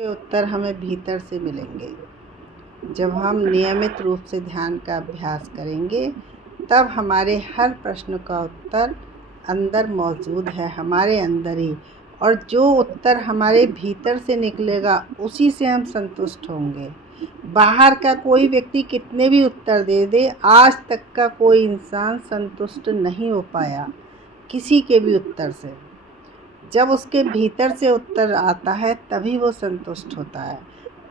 के उत्तर हमें भीतर से मिलेंगे। जब हम नियमित रूप से ध्यान का अभ्यास करेंगे तब हमारे हर प्रश्न का उत्तर अंदर मौजूद है, हमारे अंदर ही। और जो उत्तर हमारे भीतर से निकलेगा उसी से हम संतुष्ट होंगे। बाहर का कोई व्यक्ति कितने भी उत्तर दे दे, आज तक का कोई इंसान संतुष्ट नहीं हो पाया किसी के भी उत्तर से। जब उसके भीतर से उत्तर आता है तभी वो संतुष्ट होता है।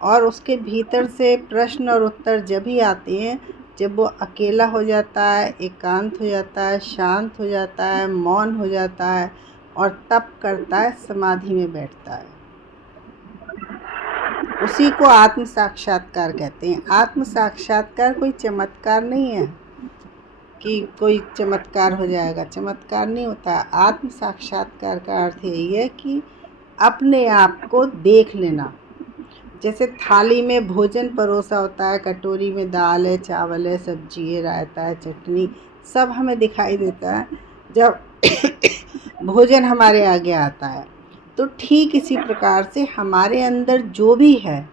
और उसके भीतर से प्रश्न और उत्तर जब भी आते हैं जब वो अकेला हो जाता है, एकांत हो जाता है, शांत हो जाता है, मौन हो जाता है और तप करता है, समाधि में बैठता है। उसी को आत्म साक्षात्कार कहते हैं। आत्म साक्षात्कार कोई चमत्कार नहीं है कि कोई चमत्कार हो जाएगा, चमत्कार नहीं होता। आत्म साक्षात्कार का अर्थ यही है कि अपने आप को देख लेना। जैसे थाली में भोजन परोसा होता है, कटोरी में दाल है, चावल है, सब्जी है, रायता है, चटनी, सब हमें दिखाई देता है जब भोजन हमारे आगे आता है। तो ठीक इसी प्रकार से हमारे अंदर जो भी है,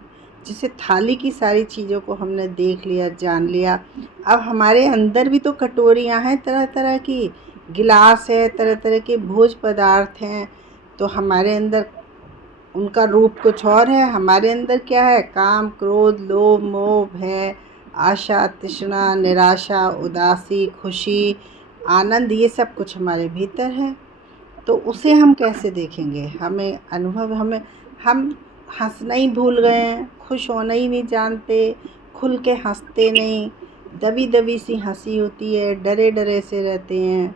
जैसे थाली की सारी चीज़ों को हमने देख लिया, जान लिया, अब हमारे अंदर भी तो कटोरियाँ हैं, तरह तरह की गिलास है, तरह तरह के भोज पदार्थ हैं। तो हमारे अंदर उनका रूप कुछ और है, हमारे अंदर क्या है? काम, क्रोध, लोभ, मोह, भय, आशा, तृष्णा, निराशा, उदासी, खुशी, आनंद, ये सब कुछ हमारे भीतर है। तो उसे हम कैसे देखेंगे? हम हंसना ही भूल गए हैं, खुश होना ही नहीं जानते, खुल के हंसते नहीं, दबी दबी सी हंसी होती है, डरे डरे से रहते हैं।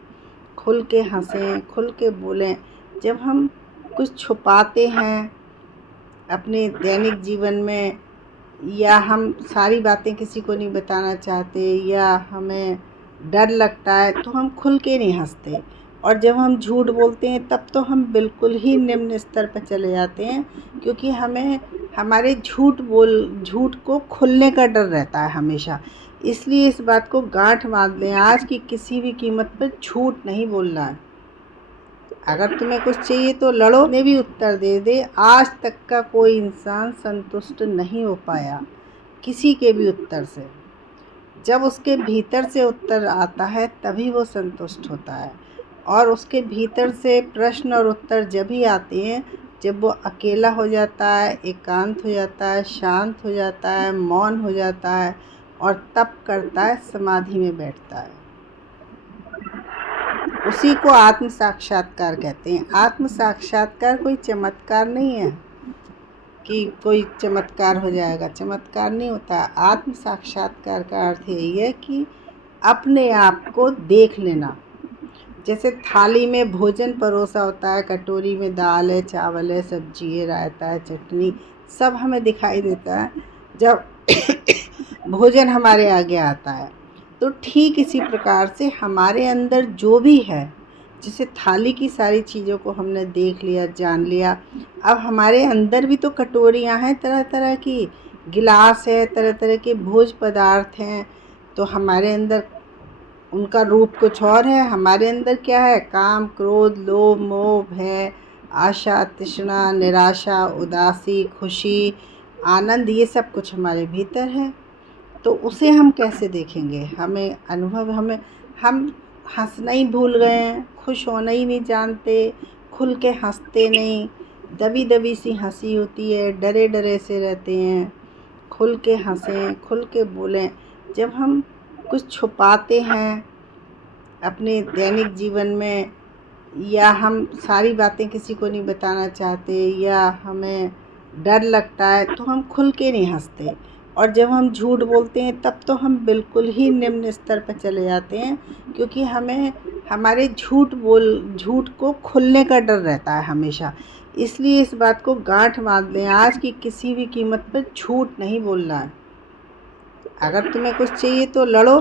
खुल के हंसें, खुल के बोलें। जब हम कुछ छुपाते हैं अपने दैनिक जीवन में, या हम सारी बातें किसी को नहीं बताना चाहते, या हमें डर लगता है, तो हम खुल के नहीं हंसते। और जब हम झूठ बोलते हैं तब तो हम बिल्कुल ही निम्न स्तर पर चले जाते हैं, क्योंकि हमें हमारे झूठ को खुलने का डर रहता है हमेशा। इसलिए इस बात को गांठ बांध लें, आज की किसी भी कीमत पर झूठ नहीं बोलना है। अगर तुम्हें कुछ चाहिए तो लड़ो, ने भी उत्तर दे दे, आज तक का कोई इंसान संतुष्ट नहीं हो पाया किसी के भी उत्तर से। जब उसके भीतर से उत्तर आता है तभी वो संतुष्ट होता है। और उसके भीतर से प्रश्न और उत्तर जब भी आते हैं जब वो अकेला हो जाता है, एकांत हो जाता है, शांत हो जाता है, मौन हो जाता है और तप करता है, समाधि में बैठता है। उसी को आत्म साक्षात्कार कहते हैं। आत्म साक्षात्कार कोई चमत्कार नहीं है कि कोई चमत्कार हो जाएगा, चमत्कार नहीं होता। आत्म साक्षात्कार का अर्थ यही है कि अपने आप को देख लेना। जैसे थाली में भोजन परोसा होता है, कटोरी में दाल है, चावल है, सब्जी है, रायता है, चटनी, सब हमें दिखाई देता है जब भोजन हमारे आगे आता है। तो ठीक इसी प्रकार से हमारे अंदर जो भी है, जैसे थाली की सारी चीज़ों को हमने देख लिया, जान लिया, अब हमारे अंदर भी तो कटोरियाँ हैं, तरह तरह की गिलास है, तरह तरह के भोज पदार्थ हैं। तो हमारे अंदर उनका रूप कुछ और है, हमारे अंदर क्या है? काम, क्रोध, लोभ, मोह, भय, आशा, तृष्णा, निराशा, उदासी, खुशी, आनंद, ये सब कुछ हमारे भीतर है। तो उसे हम कैसे देखेंगे? हम हंसना ही भूल गए हैं, खुश होना ही नहीं जानते, खुल के हंसते नहीं, दबी दबी सी हंसी होती है, डरे डरे से रहते हैं। खुल के हंसें, खुल के बोलें। जब हम कुछ छुपाते हैं अपने दैनिक जीवन में, या हम सारी बातें किसी को नहीं बताना चाहते, या हमें डर लगता है, तो हम खुल के नहीं हंसते। और जब हम झूठ बोलते हैं तब तो हम बिल्कुल ही निम्न स्तर पर चले जाते हैं, क्योंकि हमें हमारे झूठ को खुलने का डर रहता है हमेशा। इसलिए इस बात को गांठ बांध लें, आज की किसी भी कीमत पर झूठ नहीं बोलना है। अगर तुम्हें कुछ चाहिए तो लड़ो,